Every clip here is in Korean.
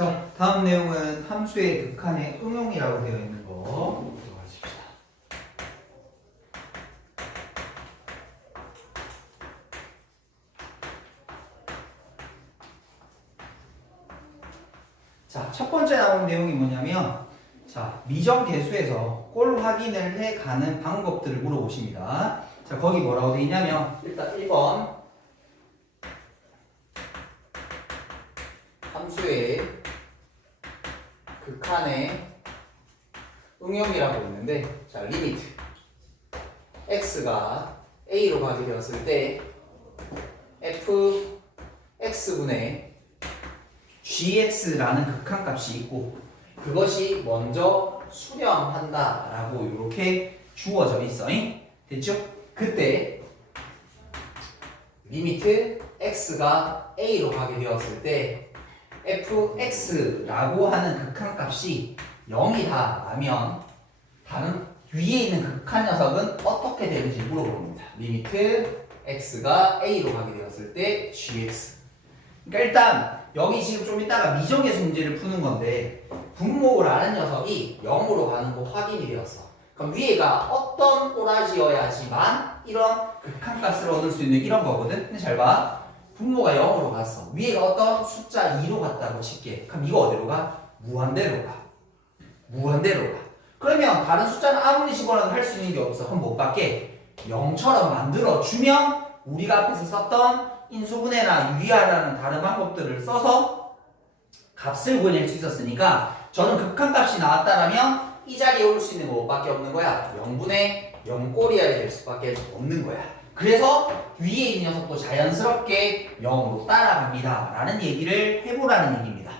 자, 다음 내용은 함수의 극한의 응용이라고 되어 있는 거 들어가십시다. 자, 첫 번째 나온 내용이 뭐냐면, 자, 미정계수에서 꼴 확인을 해 가는 방법들을 물어보십니다. 자, 거기 뭐라고 되어 있냐면, 일단 1번 함수의 극한의 응용이라고 있는데, 자, 리미트 x가 a로 가게 되었을 때 fx분의 gx라는 극한값이 있고, 그것이 먼저 수렴한다라고 이렇게 주어져 있어. 됐죠? 그때 리미트 x가 a로 가게 되었을 때 fx라고 하는 극한값이 0이다라면 다른 위에 있는 극한 녀석은 어떻게 되는지 물어봅니다. 리미트 x가 a로 가게 되었을 때 gx. 그러니까 일단 여기 지금 좀 이따가 미정계수 문제를 푸는 건데, 분모라는 녀석이 0으로 가는 거 확인이 되었어. 그럼 위에가 어떤 꼬라지여야지만 이런 극한값을 얻을 수 있는 이런 거거든. 근데 잘 봐. 분모가 0으로 갔어. 위에가 어떤 숫자 2로 갔다고 칠게. 그럼 이거 어디로 가? 무한대로 가. 무한대로 가. 그러면 다른 숫자는 아무리 집어넣어도 할 수 있는 게 없어. 그럼 못 받게 0처럼 만들어주면 우리가 앞에서 썼던 인수분해나 유리화라는 다른 방법들을 써서 값을 구해낼 수 있었으니까, 저는 극한값이 나왔다라면 이 자리에 올 수 있는 거 뭐밖에 없는 거야? 0분의 0꼴이어야 될 수밖에 없는 거야. 그래서 위에 있는 녀석도 자연스럽게 0으로 따라갑니다 라는 얘기를 해보라는 얘기입니다.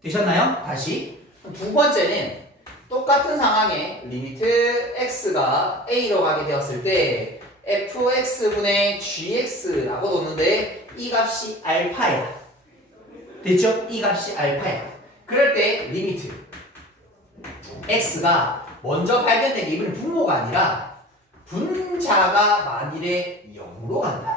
되셨나요? 다시 두 번째는 똑같은 상황에 리미트 x가 a로 가게 되었을 때 fx분의 gx라고 뒀는데 이 값이 알파야. 됐죠? 이 값이 알파야. 그럴 때 리미트 x가 먼저 발견된 이건 분모가 아니라 분자가 만일에 0으로 간다.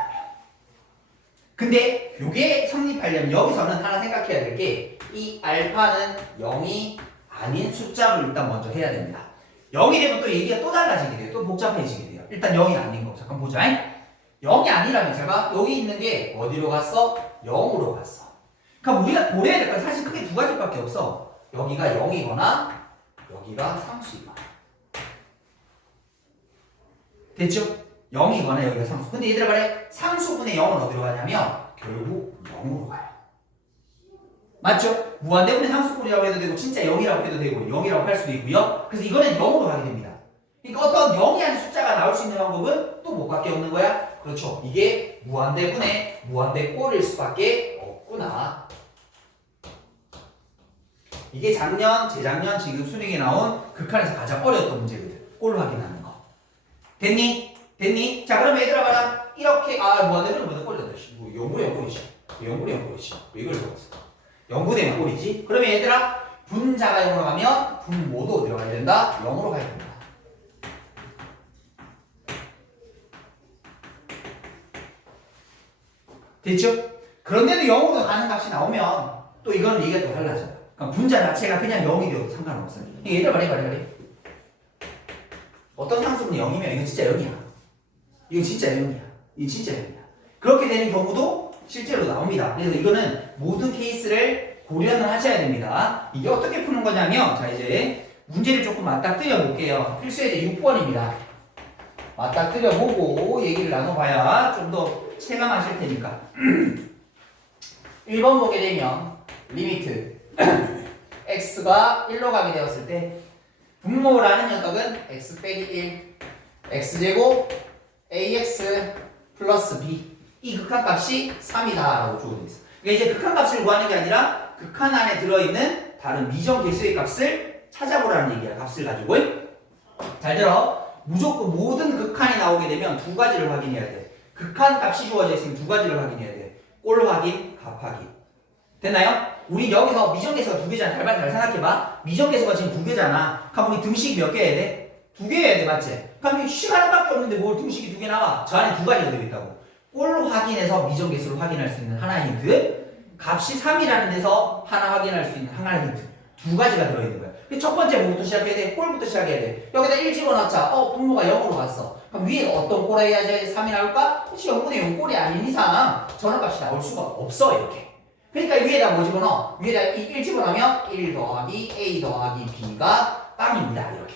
근데 이게 성립하려면 여기서는 하나 생각해야 될 게, 이 알파는 0이 아닌 숫자를 일단 먼저 해야 됩니다. 0이 되면 또 얘기가 또 달라지게 돼요. 또 복잡해지게 돼요. 일단 0이 아닌 거 잠깐 보자. 0이 아니라면 제가 여기 있는 게 어디로 갔어? 0으로 갔어. 그럼 우리가 고려해야 될 건 사실 크게 두 가지밖에 없어. 여기가 0이거나 여기가 상수이거나. 됐죠? 0이거나 여기가 상수. 근데 얘들아 말해, 상수분의 0은 어디로 가냐면 결국 0으로 가요. 맞죠? 무한대분의 상수분이라고 해도 되고 진짜 0이라고 해도 되고 0이라고 할 수도 있고요. 그래서 이거는 0으로 가게 됩니다. 그러니까 어떤 0이 아닌 숫자가 나올 수 있는 방법은 또 뭐밖에 없는 거야? 그렇죠. 이게 무한대분의 무한대꼴일 수밖에 없구나. 이게 작년, 재작년, 지금 수능에 나온 극한에서 가장 어려웠던 문제거든. 꼴 확인하는 거. 됐니? 됐니? 자, 그럼 얘들아 봐라. 이렇게 무한대분의 무한대꼴이다. 뭐 0분의 0꼴이지. 0분의 0꼴이지. 왜 이걸 적었어? 0분의 0꼴이지. 그러면 얘들아, 분자가 0으로 가면 분모도 어디로 가야 된다? 0으로 가야 된다. 됐죠? 그런데도 0으로 가는 값이 나오면 또 이거는 얘기가 또 달라져. 그러니까 분자 자체가 그냥 0이 되어도 상관없어요. 얘들아 말해. 어떤 상수분이 0이면 이건 진짜 0이야. 이건 진짜 0이야. 이건 진짜 0이야. 그렇게 되는 경우도 실제로 나옵니다. 그래서 이거는 모든 케이스를 고려는 하셔야 됩니다. 이게 어떻게 푸는 거냐면, 자, 이제 문제를 조금 맞닥뜨려 볼게요. 필수예제 6번입니다. 맞닥뜨려 보고 얘기를 나눠봐야 좀 더 체감하실 테니까. 1번 보게 되면 리미트 x가 1로 가게 되었을 때 분모라는 녀석은 x 빼기 1 x제곱 ax 플러스 b, 이 극한값이 3이다 라고 주어져 있어. 그러니까 이제 극한값을 구하는 게 아니라 극한 안에 들어있는 다른 미정계수의 값을 찾아보라는 얘기야. 값을 가지고. 잘 들어. 무조건 모든 극한이 나오게 되면 두 가지를 확인해야 돼. 극한 값이 주어져 있으면 두 가지를 확인해야 돼. 꼴 확인, 값 확인. 됐나요? 우리 여기서 미정계수가 두 개잖아. 잘 생각해봐. 미정계수가 지금 두 개잖아. 그럼 우리 등식이 몇 개 해야 돼? 두 개 해야 돼, 맞지? 그럼 식 하나밖에 없는데 뭘 등식이 두 개 나와? 저 안에 두 가지가 들어있다고. 꼴 확인해서 미정계수를 확인할 수 있는 하나의 힌트. 값이 3이라는 데서 하나 확인할 수 있는 하나의 힌트. 두 가지가 들어있는 거야. 첫 번째 뭐부터 시작해야 돼? 꼴부터 시작해야 돼. 여기다 1 집어넣자. 분모가 0으로 갔어. 그럼 위에 어떤 꼴 해야지 3이 나올까? 그치, 0분의 0 꼴이 아닌 이상 전원값이 나올 수가 없어, 이렇게. 그러니까 위에다 뭐 집어넣어? 위에다 1 집어넣으면 1 더하기 A 더하기 B가 빵입니다, 이렇게.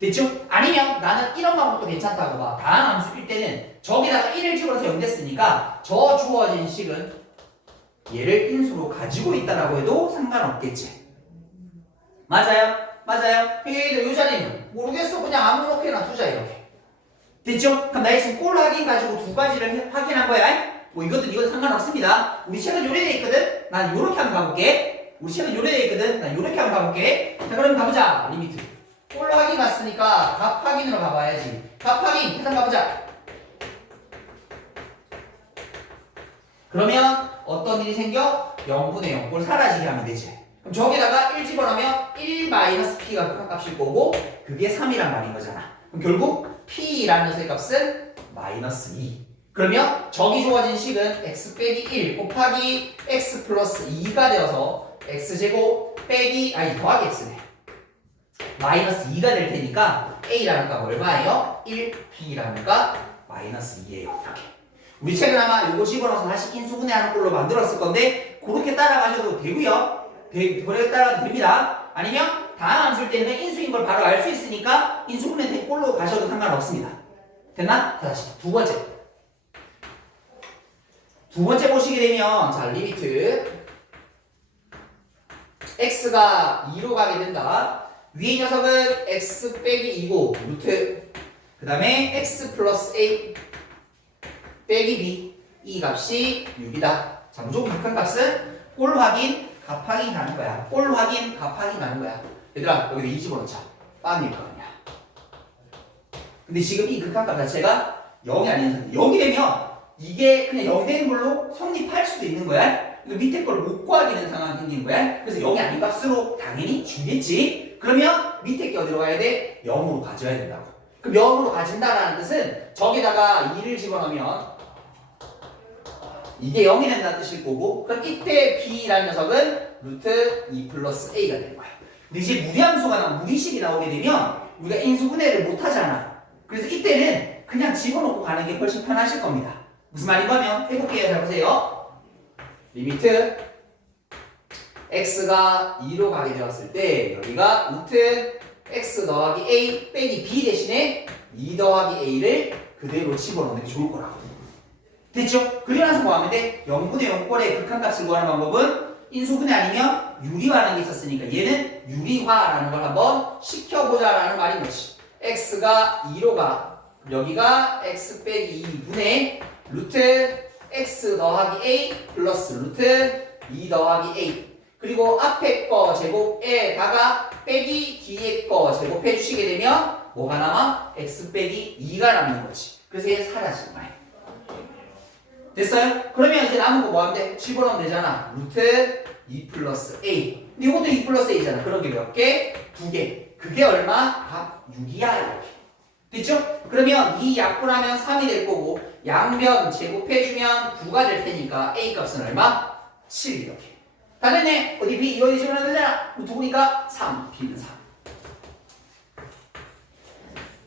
됐죠? 아니면 나는 이런 방법도 괜찮다고 봐. 다항 함수일 때는 저기다가 1을 집어넣어서 0 됐으니까 저 주어진 식은 얘를 인수로 가지고 있다라고 해도 상관없겠지. 맞아요? 맞아요? 이 자리는 모르겠어. 그냥 아무렇게나 두자, 이렇게. 됐죠? 그럼 나의 지금 꼴 확인 가지고 두 가지를 확인한 거야. 뭐 이것도 상관없습니다. 우리 책은 요래 돼 있거든? 난 요렇게 한번 가볼게. 우리 책은 요래 돼 있거든? 난 요렇게 한번 가볼게. 자, 그럼 가보자. 리미트. 꼴 확인 갔으니까 값 확인으로 가봐야지. 값 확인. 계산 가보자. 그러면 어떤 일이 생겨? 0분의 0 꼴 사라지게 하면 되지. 그럼 저기다가 1 집어넣으면 1-p가 극한값일 거고 그게 3이란 말인 거잖아. 그럼 결국 p라는 녀석의 값은 -2. 그러면 저기 주어진 식은 x 빼기 1 곱하기 x 플러스 2가 되어서 x제곱 빼기 더하기 x네. -2가 될 테니까 a라는 값 얼마예요? 1p라는 값 -2예요. 이렇게. 우리 책은 아마 요거 집어넣어서 다시 인수분해하는 꼴로 만들었을 건데 그렇게 따라가셔도 되고요. 그렇게 따라가도 됩니다. 아니면 다항 함수일 때는 인수인 걸 바로 알 수 있으니까 인수분해 꼴로 가셔도 상관없습니다. 됐나? 다시 두 번째 보시게 되면 자 리미트 x가 2로 가게 된다. 위의 녀석은 x 빼기 2고 루트 그 다음에 x 플러스 a 빼기 b 이 값이 6이다. 자 무조건 극한값은 꼴 확인 값 확인 가는 거야. 꼴 확인 값 확인 가는 거야. 얘들아 여기다 2 집어넣자. 빵일 거 아니야. 근데 지금 이 극한값 자체가 0이 아닌 상태. 0이 되면 이게 그냥 0 되는 걸로 성립할 수도 있는 거야. 이거 밑에 걸 못 구하게 되는 상황이 생긴 거야. 그래서 0이 아닌 값으로 당연히 주겠지. 그러면 밑에 게 어디로 가야 돼? 0으로 가져야 된다고. 그럼 0으로 가진다라는 뜻은 저기다가 2를 집어넣으면 이게 0이 된다는 뜻일 거고 그럼 이때 b라는 녀석은 루트 2 플러스 a가 되는 거야. 근데 이제 무리함수가 무리식이 나오게 되면 우리가 인수분해를 못 하잖아. 그래서 이때는 그냥 집어넣고 가는 게 훨씬 편하실 겁니다. 무슨 말인가 하면 해볼게요. 잘 보세요. 리미트 x가 2로 가게 되었을 때 여기가 루트 x 더하기 a 빼기 b 대신에 2 더하기 a를 그대로 집어넣는 게 좋을 거라고. 됐죠? 그리고 나서 뭐 하면 돼? 0분의 0 꼴의 극한값을 구하는 방법은 인수분해 아니면 유리화라는 게 있었으니까 얘는 유리화라는 걸 한번 시켜보자라는 말인 거지. x가 2로 가. 여기가 x 빼기 2분의 루트 x 더하기 a 플러스 루트 2 더하기 a 그리고 앞에 거 제곱에다가 빼기 뒤에 거 제곱해 주시게 되면 뭐가 남아? x 빼기 2가 남는 거지. 그래서 얘 사라지는 거야. 됐어요? 그러면 이제 남은 거 뭐 하면 돼? 집어넣으면 되잖아. 루트 2 플러스 a. 근데 이것도 2 플러스 a잖아. 그런 게 몇 개? 2개. 그게 얼마? 값 6이야. 이렇게. 됐죠? 그러면 이 약분하면 3이 될 거고 양변 제곱해주면 9가 될 테니까 a 값은 얼마? 7 이렇게. 다 됐네. 어디 b 어디 집어넣으면 되잖아. 루트 9니까 3. b는 3.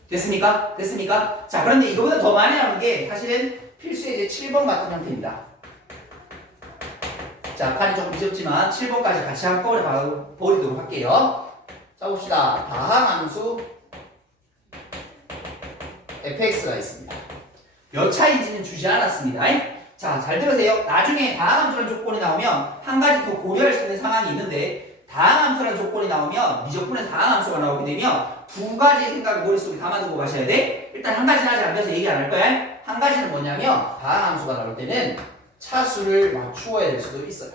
됐습니까? 됐습니까? 자 그런데 이거보다 더 많이 나오는 게 사실은 필수의 이제 7번 같은 형태입니다. 자, 칸이 조금 늦었지만 7번까지 같이 한꺼번에 버리도록 할게요. 자, 봅시다. 다항함수 fx가 있습니다. 몇 차인지는 주지 않았습니다. 자, 잘 들으세요. 나중에 다항함수라는 조건이 나오면 한 가지 더 고려할 수 있는 상황이 있는데 다항함수라는 조건이 나오면 미적분에서 다항함수가 나오게 되면 두 가지 생각을 머릿속에 담아두고 가셔야 돼. 일단 한 가지는 아직 안 돼서 얘기 안 할 거야. 한 가지는 뭐냐면 다항함수가 나올 때는 차수를 맞추어야 될 수도 있어요.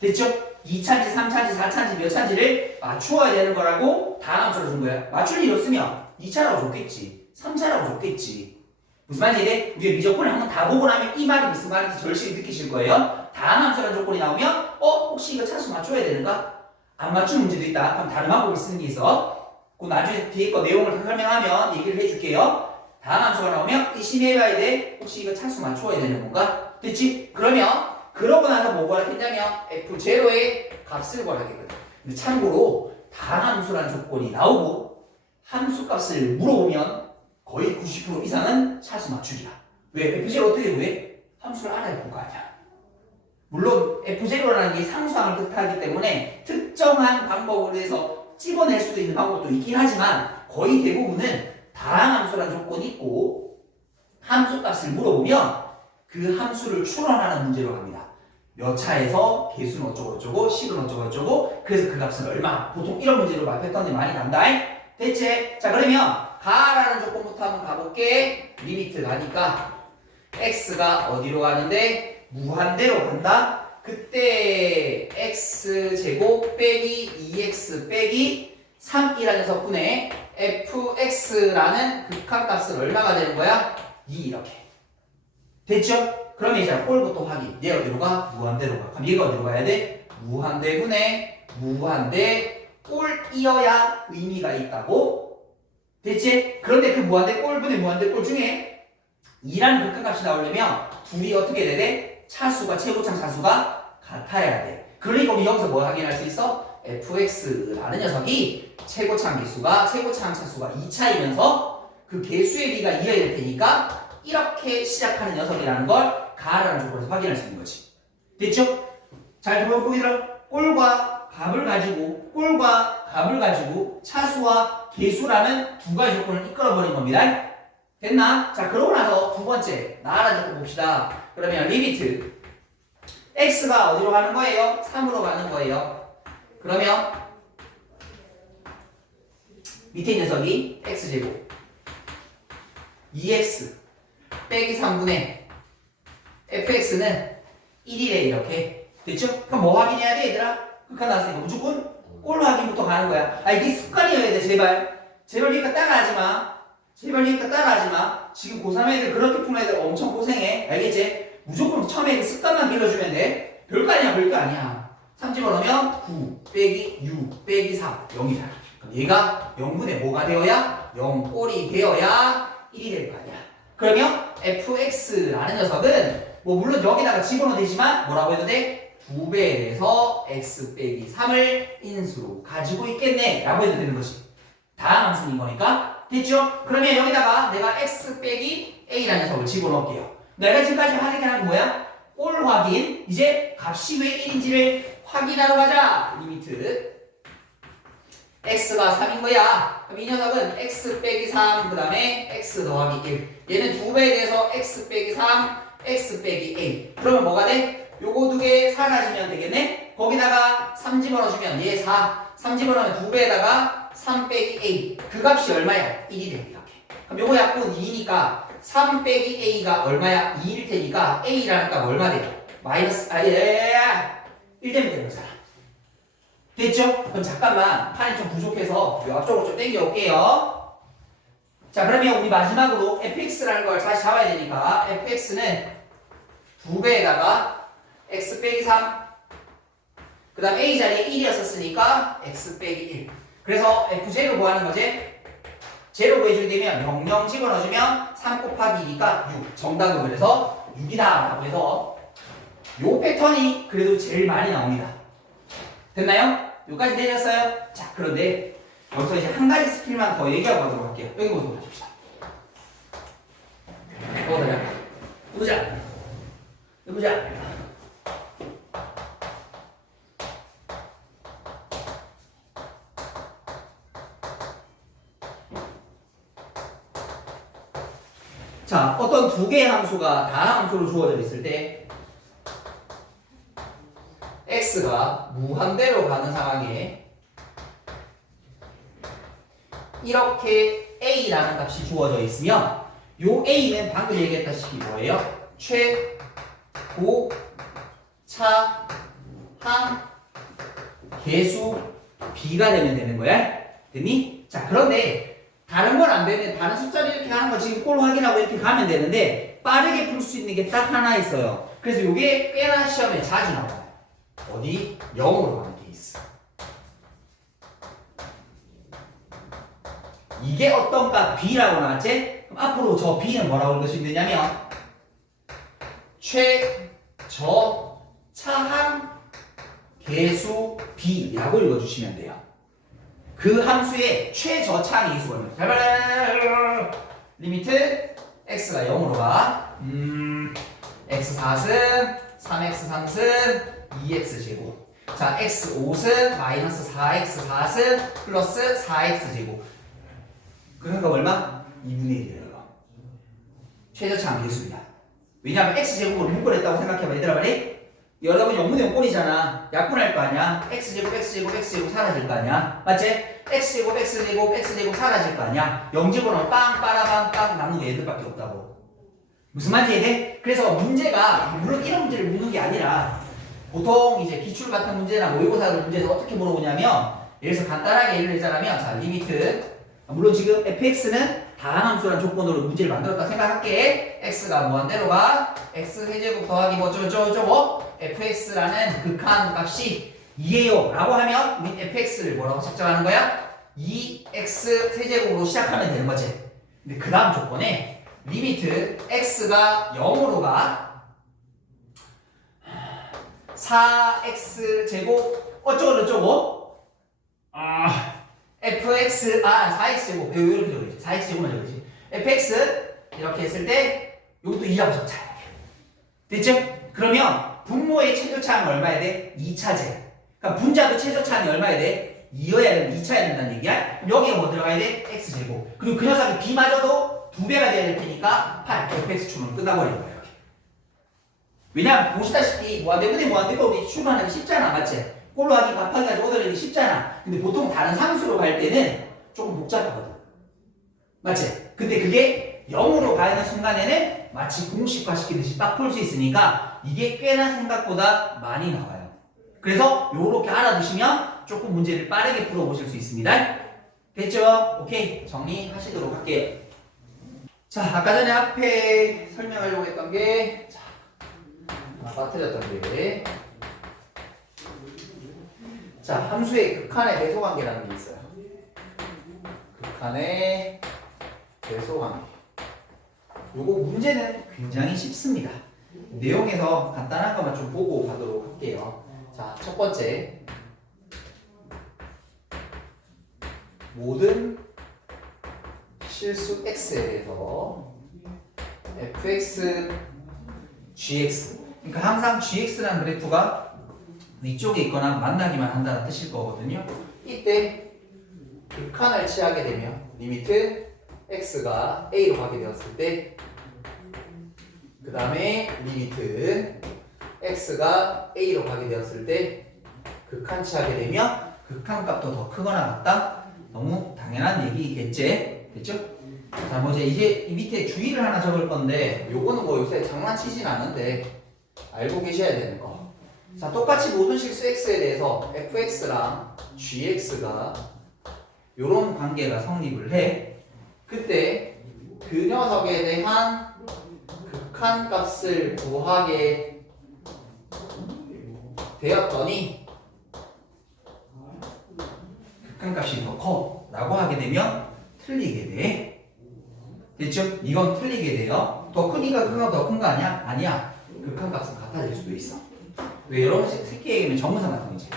됐죠? 2차인지 3차인지 4차인지 몇 차인지를 맞추어야 되는 거라고 다항함수를 준 거야. 맞출 일 없으면 2차라고 줬겠지 3차라고 줬겠지. 무슨 말인지 이래? 우리가 미적분을 한번 다 보고 나면 이 말이 무슨 말인지 절실히 느끼실 거예요. 다항함수라는 조건이 나오면 혹시 이거 차수 맞춰야 되는가? 안 맞춘 문제도 있다. 그럼 다른 방법을 쓰는 게 있어. 그 나중에 뒤에 거 내용을 설명하면 얘기를 해줄게요. 다항함수가 나오면 의심해봐야 돼. 혹시 이거 차수 맞춰야 되는 건가? 됐지? 그러고 나서 뭐 구하겠냐면 f0의 값을 구하겠거든. 근데 참고로 다함수란 조건이 나오고 함수 값을 물어보면 거의 90% 이상은 차수 맞추기야. 왜? f0 어떻게 구해? 함수를 알아야 볼 거 아니야. 물론 f0라는 게 상수함을 뜻하기 때문에 특정한 방법으로 해서 집어낼 수도 있는 방법도 있긴 하지만 거의 대부분은 다항함수라는 조건이 있고 함수 값을 물어보면 그 함수를 추론하는 문제로 갑니다. 몇 차에서 개수는 어쩌고저쩌고 식은 어쩌고저쩌고 그래서 그 값은 얼마 보통 이런 문제로 패턴이 많이 난다. 대체 자 그러면 가라는 조건부터 한번 가볼게. 리미트 가니까 x가 어디로 가는데 무한대로 간다. 그때 x제곱 빼기 2x 빼기 3이라는 녀석분의 fx라는 극한값은 얼마가 되는 거야? 2 이렇게 됐죠? 그러면 이제 꼴부터 확인. 얘 어디로 가? 무한대로 가. 그럼 얘가 어디로 가야 돼? 무한대분의 무한대 꼴이어야 의미가 있다고? 됐지? 그런데 그 무한대 꼴분의 무한대 꼴 중에 2라는 극한값이 나오려면 둘이 어떻게 돼야 돼? 차수가 최고창 차수가 같아야 돼. 그러니까 우리 여기서 뭐 확인할 수 있어? fx라는 녀석이 최고창 개수가 최고창 차수가 2차이면서 그 개수의 비가 2가 될 테니까 이렇게 시작하는 녀석이라는 걸 가라는 조건에서 확인할 수 있는 거지. 됐죠? 잘 보고 들어. 꼴과 값을 가지고 차수와 개수라는 두 가지 조건을 이끌어버린 겁니다. 됐나? 자, 그러고 나서 두 번째 나라는 조건 봅시다. 그러면 리미트 x가 어디로 가는 거예요? 3으로 가는 거예요. 그러면 밑에 이 녀석이 x제곱 2x 빼기 3분의 fx는 1이래 이렇게 됐죠? 그럼 뭐 확인해야 돼 얘들아? 극한 나왔으니까 무조건 꼴 확인부터 가는 거야. 아 이게 습관이어야 돼 제발 그러니까 따라하지 마. 지금 고3 애들 그렇게 푸는 애들 엄청 고생해. 알겠지? 무조건 처음에 습관만 길러주면 돼. 별거 아니야. 3 집어넣으면 9 빼기 6 빼기 4 0이잖아. 그럼 얘가 0분의 뭐가 되어야? 0 꼴이 되어야 1이 될 거 아니야. 그러면 fx라는 녀석은 뭐 물론 여기다가 집어넣어도 되지만 뭐라고 해도 돼? 2배에 대해서 x 빼기 3을 인수로 가지고 있겠네 라고 해도 되는 거지. 다항함수인 거니까 됐죠? 그러면 여기다가 내가 x 빼기 a라는 녀석을 집어넣을게요. 내가 지금까지 확인한 건 뭐야? 꼴 확인. 이제 값이 왜 1인지를 확인하러 가자. 리미트 x가 3인 거야. 그럼 이 녀석은 x 빼기 3 그 다음에 x 더하기 1 얘는 2배에 대해서 x 빼기 3 x 빼기 a 그러면 뭐가 돼? 요거 두 개 사라지면 되겠네? 거기다가 3 집어넣어주면 얘 4 3 집어넣으면 2배에다가 3 빼기 a 그 값이 얼마야? 1이 돼 이렇게. 그럼 요거 약분 2니까 3 빼기 a가 얼마야? 2일 테니까 a라는 값 얼마 돼? 마이너스 1 되면 되는 거잖아. 됐죠? 그럼 잠깐만 판이 좀 부족해서 앞쪽으로 좀 당겨 올게요. 자 그러면 우리 마지막으로 fx라는 걸 다시 잡아야 되니까 fx는 2배에다가 x 빼기 3 그 다음 a 자리에 1이었었으니까 x 빼기 1 그래서 f0 구하는 거지? 제로 구해주게 되면 00 집어넣어주면 3 곱하기 2니까 6 정답은 그래서 6이다 라고 해서 요 패턴이 그래도 제일 많이 나옵니다. 됐나요? 여기까지 내렸어요? 자 그런데 여기서 이제 한 가지 스킬만 더 얘기하고 가도록 할게요. 여기 모습 보십시다. 보자. 자, 어떤 두 개의 함수가 다항함수로 주어져 있을 때 x가 무한대로 가는 상황에 이렇게 a라는 값이 주어져 있으면 요 a는 방금 얘기했다시피 뭐예요? 최고 차 항 개수 b가 되면 되는 거야. 됐니? 자, 그런데 다른 건 안 되는데 다른 숫자를 이렇게 하는 거 지금 꼴 확인하고 이렇게 가면 되는데 빠르게 풀 수 있는 게 딱 하나 있어요. 그래서 이게 꽤나 시험에 자주 나와요. 어디? 0으로 가는 케이스. 이게 어떤 값? b라고 나왔지? 그럼 앞으로 저 b는 뭐라고 읽을 수 있느냐면 최저차항 계수 b라고 읽어주시면 돼요. 그 함수의 최저차항 계수가 얼마예요? 리미트 x가 0으로 가 x 4승 3x 3승 2x 제곱. 자, x 5승 마이너스 4x 4승 플러스 4x 제곱. 그러니까 얼마? 2분의 1이에요. 최저차항 계수입니다. 왜냐하면 x 제곱을 묶어냈다고 생각해봐. 얘들아 말이 여러분 0분의 0꼴이잖아. 약분할 거 아니야. x 제곱 x 제곱 x 제곱 사라질 거 아니야. 맞지? x 제곱 x 제곱 x 제곱 사라질 거 아니야. 0제곱은 빵 빠라빵 빵 남는 게 얘들밖에 없다고. 무슨 말인지 이해돼? 그래서 문제가 물론 이런 문제를 묻는 게 아니라 보통 이제 기출 같은 문제나 모의고사 문제에서 어떻게 물어보냐면 예를 들어서 간단하게 예를 들자면 자 리미트 물론 지금 fx는 다항함수라는 조건으로 문제를 만들었다 생각할게. x가 무한대로 가 x 세제곱 더하기 뭐 어쩌고저쩌고 fx라는 극한 값이 2예요 라고 하면 우리 fx를 뭐라고 측정하는 거야? 2x 세제곱으로 시작하면 되는 거지. 근데 그 다음 조건에 리미트 x가 0으로 가 4x 제곱 어쩌고저쩌고 fx 4x 제곱 이렇게 적어야지. 4x 제곱만 적어야지. fx 이렇게 했을 때 이것도 2라고 적자. 됐죠? 그러면 분모의 최저차항은 얼마야 돼? 2차제. 그러니까 분자도 최저차항이 얼마야 돼? 2여야 되면 2차야 된다는 얘기야. 그럼 여기가 뭐 들어가야 돼? x제곱. 그리고 그 녀석이 b마저도 2배가 돼야 될 테니까 8 fx 추는 끝나버리는 거야. 이렇게. 왜냐면 보시다시피 무한대분의 무한대가 우리 추론하는 게 쉽잖아. 맞지? 꼴로 하기 곱하기 가지고 얻어내는 게 쉽잖아. 근데 보통 다른 상수로 갈 때는 조금 복잡하거든. 맞지? 근데 그게 0으로 가는 순간에는 마치 공식화 시키듯이 딱 풀 수 있으니까 이게 꽤나 생각보다 많이 나와요. 그래서 요렇게 알아두시면 조금 문제를 빠르게 풀어보실 수 있습니다. 됐죠? 오케이. 정리하시도록 할게요. 자, 아까 전에 앞에 설명하려고 했던 게 자, 빠뜨렸던 게 자, 함수의 극한의 배소관계라는 게 있어요. 극한의 배소관계. 요거 문제는 굉장히 쉽습니다. 내용에서 간단한 것만 좀 보고 가도록 할게요. 자, 첫 번째. 모든 실수 x에 대해서 fx, gx. 그러니까 항상 gx라는 그래프가 이쪽에 있거나 만나기만 한다는 뜻일 거거든요. 이때 극한을 취하게 되면 리미트 x가 a로 가게 되었을 때 그 다음에 리미트 x가 a로 가게 되었을 때 극한 취하게 되면 극한 값도 더 크거나 같다? 너무 당연한 얘기겠지? 됐죠? 자, 뭐 이제 이 밑에 주의를 하나 적을 건데 요거는 뭐 요새 장난치진 않은데 알고 계셔야 되는 거. 자, 똑같이 모든 실수 x에 대해서 fx랑 gx가 요런 관계가 성립을 해. 그때 그 녀석에 대한 극한 값을 구하게 되었더니 극한 값이 더 커 라고 하게 되면 틀리게 돼. 됐죠? 이건 틀리게 돼요. 더 크니까 큰가 더 큰 거 아니야? 아니야. 극한 값은 같아질 수도 있어. 왜 여러분 특히 얘기하면 정문선 같은 거지.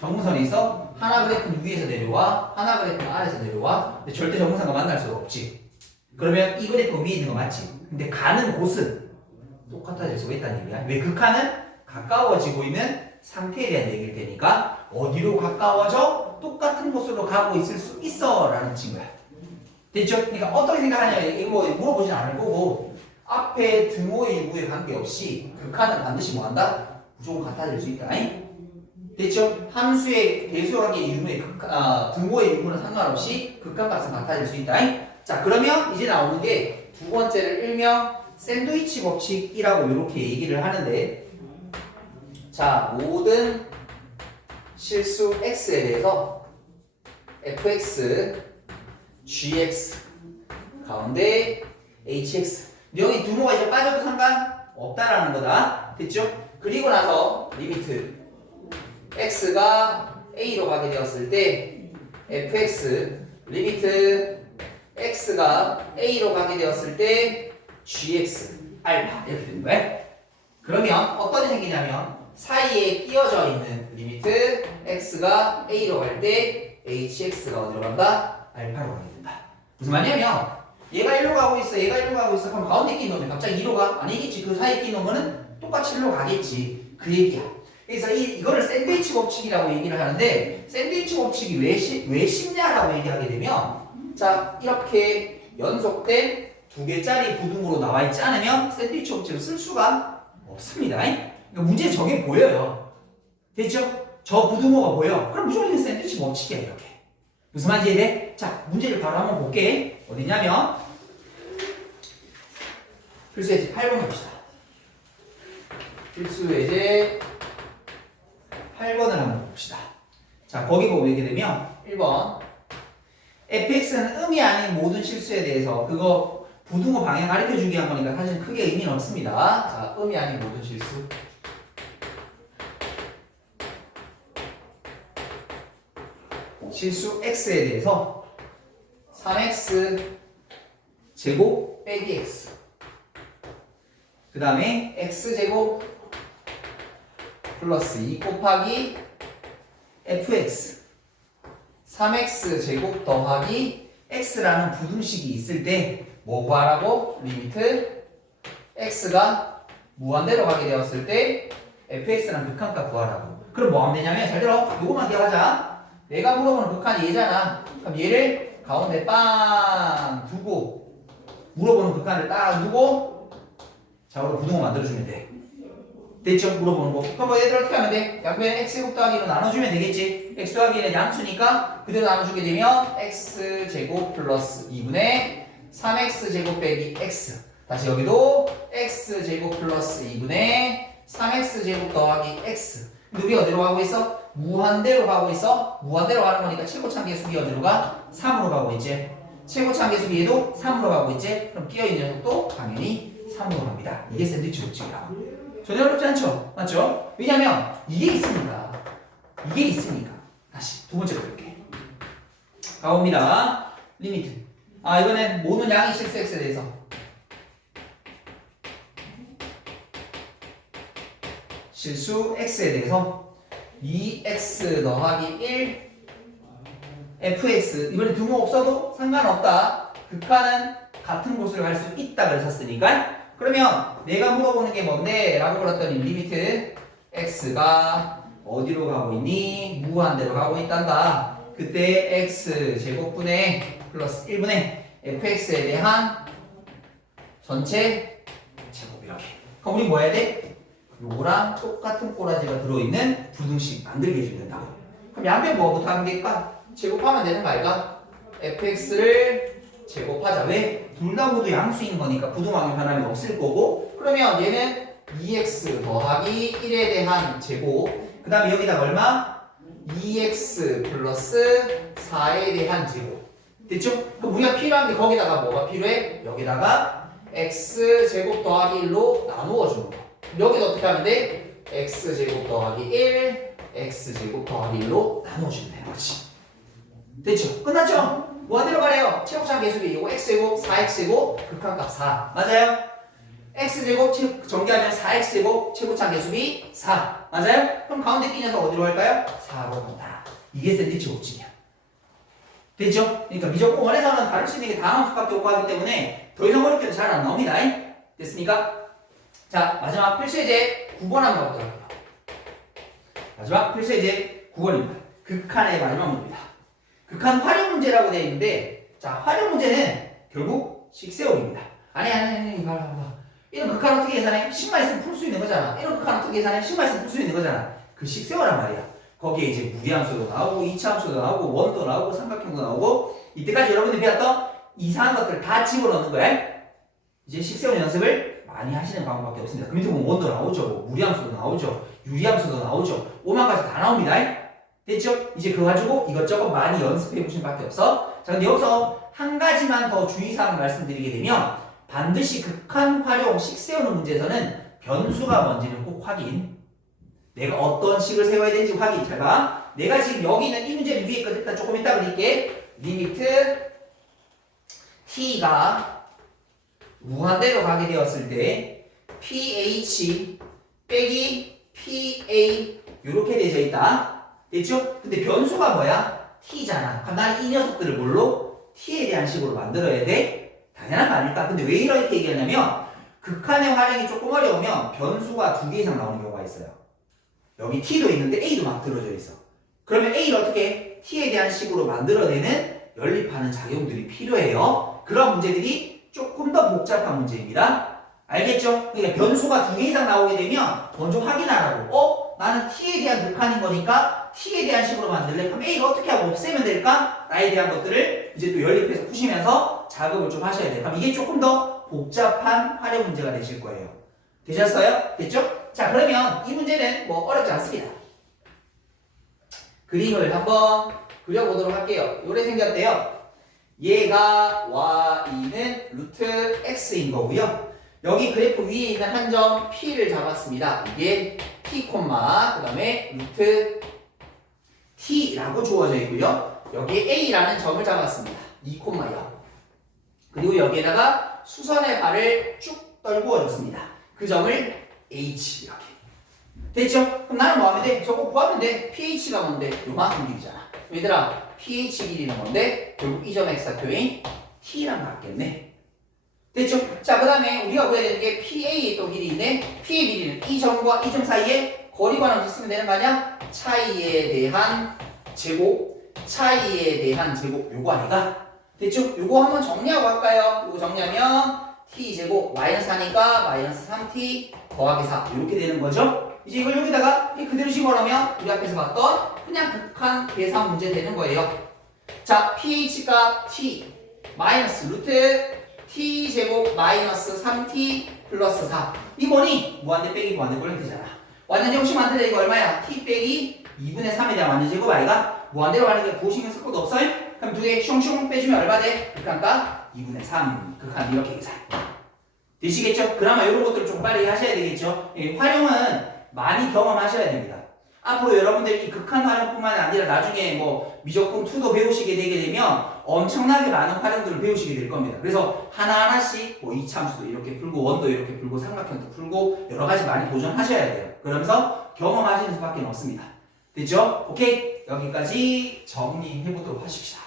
정문선이 있어. 하나 그래프는 위에서 내려와, 하나 그래프는 아래에서 내려와. 근데 절대 정문선과 만날 수가 없지. 그러면 이 그래프가 위에 있는 거 맞지? 근데 가는 곳은 똑같아질 수가 있다는 얘기야. 왜? 극한은 가까워지고 있는 상태에 대한 얘기일 테니까 어디로 가까워져? 똑같은 곳으로 가고 있을 수 있어 라는 친구야. 됐죠? 그러니까 어떻게 생각하냐 이거 뭐 물어보진 않을 거고 앞에 등호의 유무에 관계없이 극한은 반드시 뭐한다? 무조건 같아질 수 있다. 됐죠? 함수의 배수관계 유무의 등호의 유무는 상관없이 극한값은 같아질 수 있다. 자, 그러면 이제 나오는 게 두 번째를 일명 샌드위치 법칙이라고 이렇게 얘기를 하는데 자, 모든 실수 x에 대해서 fx, gx 가운데 hx 여기 등호가 이제 빠져도 상관없다라는 거다. 됐죠? 그리고 나서 리미트 x가 a로 가게 되었을 때 fx 리미트 x가 a로 가게 되었을 때 gx 알파 이렇게 되는 거야. 그러면 어떤 일이 생기냐면 사이에 끼어져 있는 리미트 x가 a로 갈 때 hx가 어디로 간다? 알파로 가게 된다. 무슨 말이냐면 얘가 1로 가고 있어, 얘가 1로 가고 있어. 그럼 가운데 끼 놈이 갑자기 2로 가? 아니겠지. 그 사이에 끼 놈은 똑같이 1로 가겠지. 그 얘기야. 그래서 이거를 샌드위치 법칙이라고 얘기를 하는데 샌드위치 법칙이 왜 쉽냐라고 얘기하게 되면 자 이렇게 연속된 두 개짜리 부등호로 나와 있지 않으면 샌드위치 법칙을 쓸 수가 없습니다. 그러니까 문제 저게 보여요. 됐죠? 저 부등호가 보여. 그럼 무조건 이게 샌드위치 법칙이야 이렇게. 무슨 말인지 이해돼? 자 문제를 바로 한번 볼게. 어디냐면 필수예제 8번 봅시다. 필수예제 8번을 한번 봅시다. 자 거기 보게 되면 1번 fx는 음이 아닌 모든 실수에 대해서 그거 부등호 방향 가르쳐주기 위한 거니까 사실 크게 의미는 없습니다. 자 음이 아닌 모든 실수 실수 x에 대해서 3x 제곱 빼기 x 그 다음에 x제곱 플러스 2 곱하기 fx 3x 제곱 더하기 x라는 부등식이 있을 때 뭐 구하라고? 리미트 x가 무한대로 가게 되었을 때 fx라는 극한값 구하라고. 그럼 뭐 하면 되냐면 잘 들어. 요거만 기억하자. 내가 물어보는 극한이 얘잖아. 그럼 얘를 가운데 빵 두고 물어보는 극한을 딱 두고 자 우리 부등호 만들어주면 돼. 됐죠? 물어보는 거. 그럼 뭐 얘들 어떻게 하면 돼? 양변에 x제곱 더하기 1로 나눠주면 되겠지. x 더하기 1은 양수니까 그대로 나눠주게 되면 x제곱 플러스 2분의 3x제곱 빼기 x 다시 여기도 x제곱 플러스 2분의 3x제곱 더하기 x 근데 우리 어디로 가고 있어? 무한대로 가고 있어? 무한대로 가는 거니까 최고차항 계수기 어디로 가? 3으로 가고 있지. 최고차항 계수기 얘도 3으로 가고 있지. 그럼 끼어있는 녀석도 당연히 3으로 갑니다. 이게 샌드위치 법칙이라고. 전혀 어렵지 않죠? 맞죠? 왜냐면 이게 있으니까. 다시 두 번째 볼게. 가봅니다. 리미트. 이번엔 모든 양의 실수 x에 대해서 실수 x에 대해서 2x 더하기 1 fx 이번에 등호 없어도 상관없다. 극한은 같은 곳을 갈 수 있다 그랬었으니까 그러면 내가 물어보는 게 뭔데? 라고 물었더니 리미트 x가 어디로 가고 있니? 무한대로 가고 있단다. 그때 x제곱분의 플러스 1분의 fx에 대한 전체 제곱 이렇게. 그럼 우리 뭐 해야 돼? 요거랑 똑같은 꼬라지가 들어있는 부등식 만들게 해주면 된다고. 그럼 양변 뭐부터 하면 될까? 제곱하면 되는 거 아이가? fx를 제곱하자. 왜? 둘 다 모두 양수인 거니까 부등항의 변함이 없을 거고 그러면 얘는 2x 더하기 1에 대한 제곱 그 다음에 여기다가 얼마? 2x 플러스 4에 대한 제곱 됐죠? 그럼 우리가 필요한 게 거기다가 뭐가 필요해? 여기다가 x제곱 더하기 1로 나누어 주는 거 여기도 어떻게 하면 돼? x제곱 더하기 1 x제곱 더하기 1로 나누어 주면 되는 거지 됐죠? 끝났죠? 무한대로 가래요. 최고차항 계수기 이거 x제곱 4x제곱 극한값 4 맞아요? x제곱 전개하면 4x제곱 최고차항 계수기 4 맞아요? 그럼 가운데 끼 녀석 어디로 갈까요? 4로 간다. 이게 샌드위치 법칙이야. 됐죠? 그러니까 미적분 원에서는 다룰 수 있는 게 다항 수밖에 없고 하기 때문에 더 이상 어렵게도 잘 안 나옵니다. 됐습니까? 자 마지막 필수예제 9번 한번 가보도록 할게요. 마지막 필수예제 9번입니다. 극한의 마지막 문제입니다. 극한 활용 문제라고 되어 있는데 자 활용 문제는 결국 식세워입니다. 아니 봐봐. 이런 극한 어떻게 계산해? 식만 있으면 풀 수 있는 거잖아. 이런 극한 어떻게 계산해? 식만 있으면 풀 수 있는 거잖아. 그 식세워란 말이야. 거기에 이제 무리함수도 나오고 이차함수도 나오고 원도 나오고 삼각형도 나오고 이때까지 여러분들이 배웠던 이상한 것들 다 집어넣는 거야. 이제 식세워 연습을 많이 하시는 방법밖에 없습니다. 그 밑에 보면 원도 나오죠. 뭐 무리함수도 나오죠. 유리함수도 나오죠. 5만 가지 다 나옵니다. 됐죠? 이제 그거 가지고 이것저것 많이 연습해 보신 밖에 없어. 자, 근데 여기서 한 가지만 더 주의사항 말씀드리게 되면 반드시 극한 활용 식 세우는 문제에서는 변수가 뭔지는 꼭 확인. 내가 어떤 식을 세워야 되는지 확인. 잘 봐. 내가 지금 여기 있는 이 문제를 위에 있거든. 일단 조금 이따 그릴게. 리미트 t가 무한대로 가게 되었을 때 ph 빼기 PA 이렇게 되어 있다. 됐죠? 근데 변수가 뭐야? T잖아. 그럼 나는 이 녀석들을 뭘로? T에 대한 식으로 만들어야 돼? 당연한 거 아닐까? 근데 왜 이렇게 얘기하냐면 극한의 활용이 조금 어려우면 변수가 2개 이상 나오는 경우가 있어요. 여기 T도 있는데 A도 막 들어져 있어. 그러면 A를 어떻게 T에 대한 식으로 만들어내는 연립하는 작용들이 필요해요. 그런 문제들이 조금 더 복잡한 문제입니다. 알겠죠? 그러니까 변수가 2개 이상 나오게 되면 먼저 확인하라고. 나는 T에 대한 극한인 거니까 T에 대한 식으로 만들래? 그럼 A를 어떻게 하고 없애면 될까? 나에 대한 것들을 이제 또 연립해서 푸시면서 작업을 좀 하셔야 돼요. 그럼 이게 조금 더 복잡한 활용 문제가 되실 거예요. 되셨어요? 됐죠? 자, 그러면 이 문제는 뭐 어렵지 않습니다. 그림을 한번 그려보도록 할게요. 요래 생겼대요. 얘가 y는 루트 x인 거고요. 여기 그래프 위에 있는 한 점 P를 잡았습니다. 이게 T, 그 다음에 루트 T라고 주어져 있고요. 여기에 A라는 점을 잡았습니다. 2,0. 그리고 여기에다가 수선의 발을 쭉 떨구어 줬습니다. 그 점을 H 이렇게. 됐죠? 그럼 나는 뭐 하면 돼? 저거 구하면 돼. pH가 뭔데? 요만큼 길이잖아. 얘들아, pH 길이는 뭔데? 결국 이 점 X좌표인 T랑 같겠네. 됐죠? 자, 그 다음에 우리가 구해야 되는 게 PA의 또 길이 있네. P의 길이는 이 점과 이 점 사이에 거리관을 쓰면 되는 거 아니야? 차이에 대한 제곱, 요거 아니가? 됐죠? 요거 한번 정리하고 할까요? 요거 정리하면 T제곱 마이너스 4니까 마이너스 3T 더하기 4 이렇게 되는 거죠? 이제 이걸 여기다가 그대로 집어넣으면 우리 앞에서 봤던 그냥 극한 계산 문제 되는 거예요. 자, pH 값 T 마이너스 루트 T제곱 마이너스 3T 플러스 4 이 뭐니? 무한대 빼기 무한대 꼴 되잖아. 완전제곱식 만들자 이거 얼마야? T 빼기 2분의 3에 대한 완전제곱 아이가? 무한대로 하는 게 부호신경 쓸 것도 없어요? 그럼 두 개 숑숑 빼주면 얼마 돼? 극한값 2분의 3 극한 이렇게 계산 되시겠죠? 그나마 이런 것들을 좀 빨리 하셔야 되겠죠? 예, 활용은 많이 경험하셔야 됩니다. 앞으로 여러분들이 극한 활용뿐만 아니라 나중에 뭐 미적분 2도 배우시게 되게 되면 엄청나게 많은 활용들을 배우시게 될 겁니다. 그래서 하나하나씩 뭐 이참수도 이렇게 풀고 원도 이렇게 풀고 삼각형도 풀고 여러 가지 많이 도전하셔야 돼요. 그러면서 경험하시는 수밖에 없습니다. 됐죠? 오케이? 여기까지 정리해 보도록 하십시다.